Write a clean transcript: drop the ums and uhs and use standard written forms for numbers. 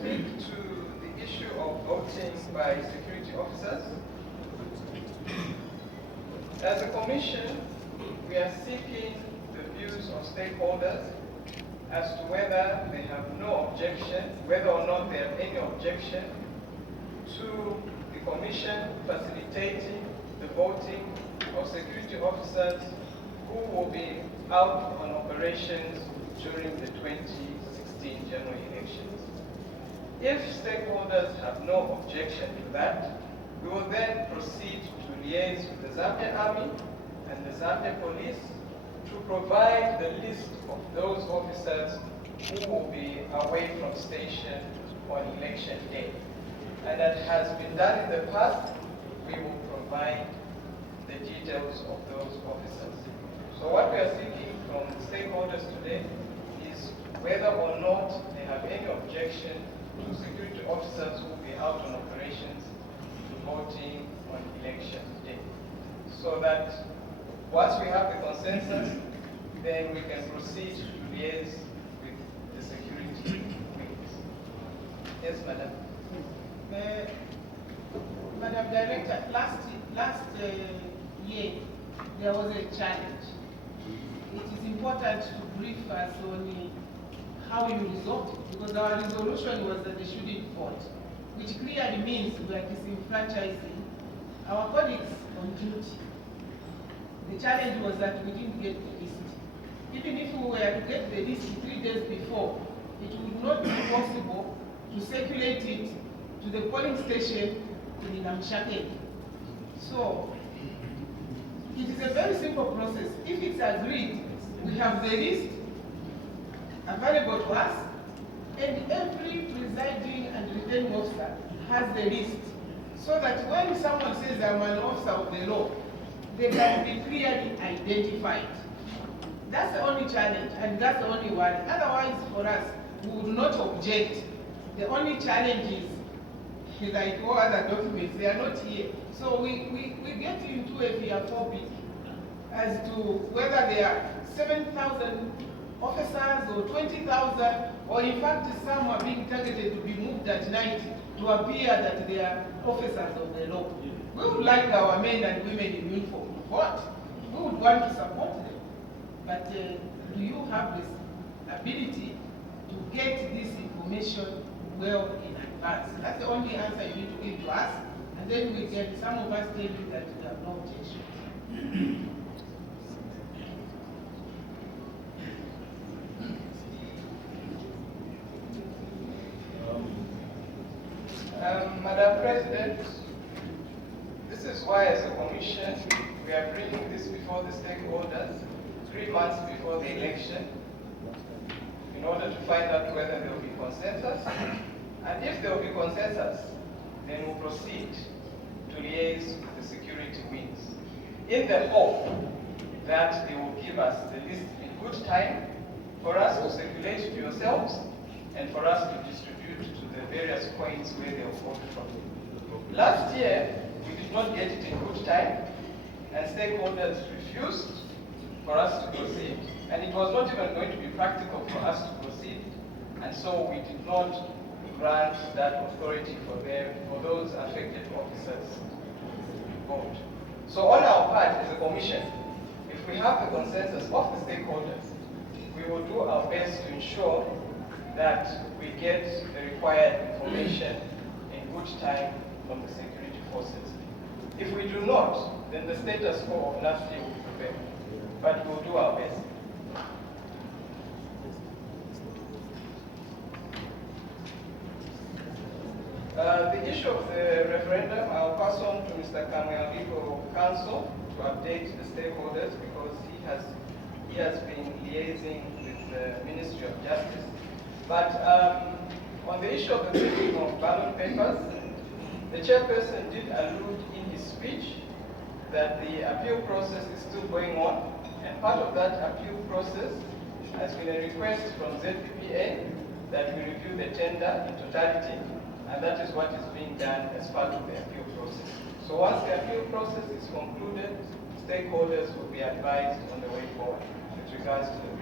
speak to the issue of voting by security officers. As a commission, we are seeking the views of stakeholders as to whether they have no objection, whether or not they have any objection to the commission facilitating the voting of security officers who will be out on operations during the 2016 general elections. If stakeholders have no objection to that, we will then proceed to liaise with the Zambia Army and the Zambia Police to provide the list of those officers who will be away from station on election day. And that has been done in the past. We will provide the details of those officers. So what we are seeking from stakeholders today is whether or not they have any objection to security officers who will be out on operations to voting on election day. So that once we have the consensus, then we can proceed to liaise with the security wings. Yes, Madam. Madam Director, last year there was a challenge. It is important to brief us on how you resolved it, because our resolution was that they shouldn't vote, which clearly means we are disenfranchising our colleagues on duty. The challenge was that we didn't get the list. Even if we were to get the list 3 days before, it would not be possible to circulate it to the polling station in Namshake. So, it is a very simple process. If it's agreed, we have the list available to us, and every presiding and returning officer has the list, so that when someone says I'm an officer of the law, they can be clearly identified. That's the only challenge, and that's the only worry. Otherwise, for us, we would not object. The only challenge is, like all other documents, they are not here. So we get into a fear topic as to whether there are 7,000 officers or 20,000, or in fact some are being targeted to be moved at night to appear that they are officers of the law. We would like our men and women in uniform to vote. We would want to support them. But do you have this ability to get this information well in advance? That's the only answer you need to give to us, and then we can, some of us tell you that we have no objection. Madam President, this is why as a commission we are bringing this before the stakeholders 3 months before the election in order to find out whether there will be consensus. And if there will be consensus, then we'll proceed to liaise with the security wings in the hope that they will give us the list in good time for us to circulate to yourselves and for us to distribute to the various points where they will vote from. Last year, we did not get it in good time, and stakeholders refused for us to proceed, and it was not even going to be practical for us to proceed, and so we did not grant that authority for them, for those affected officers to vote. So on our part as a commission, if we have the consensus of the stakeholders, we will do our best to ensure that we get the required information in good time from the security forces. If we do not, then the status quo of last year will prevail, but we'll do our best. The issue of the referendum, I'll pass on to Mr. Kamel, legal counsel, to update the stakeholders because he has been liaising with the Ministry of Justice. But on the issue of the printing of ballot papers, the chairperson did allude in his speech that the appeal process is still going on, and part of that appeal process has been a request from ZPPA that we review the tender in totality, and that is what is being done as part of the appeal process. So once the appeal process is concluded, stakeholders will be advised on the way forward with regards to the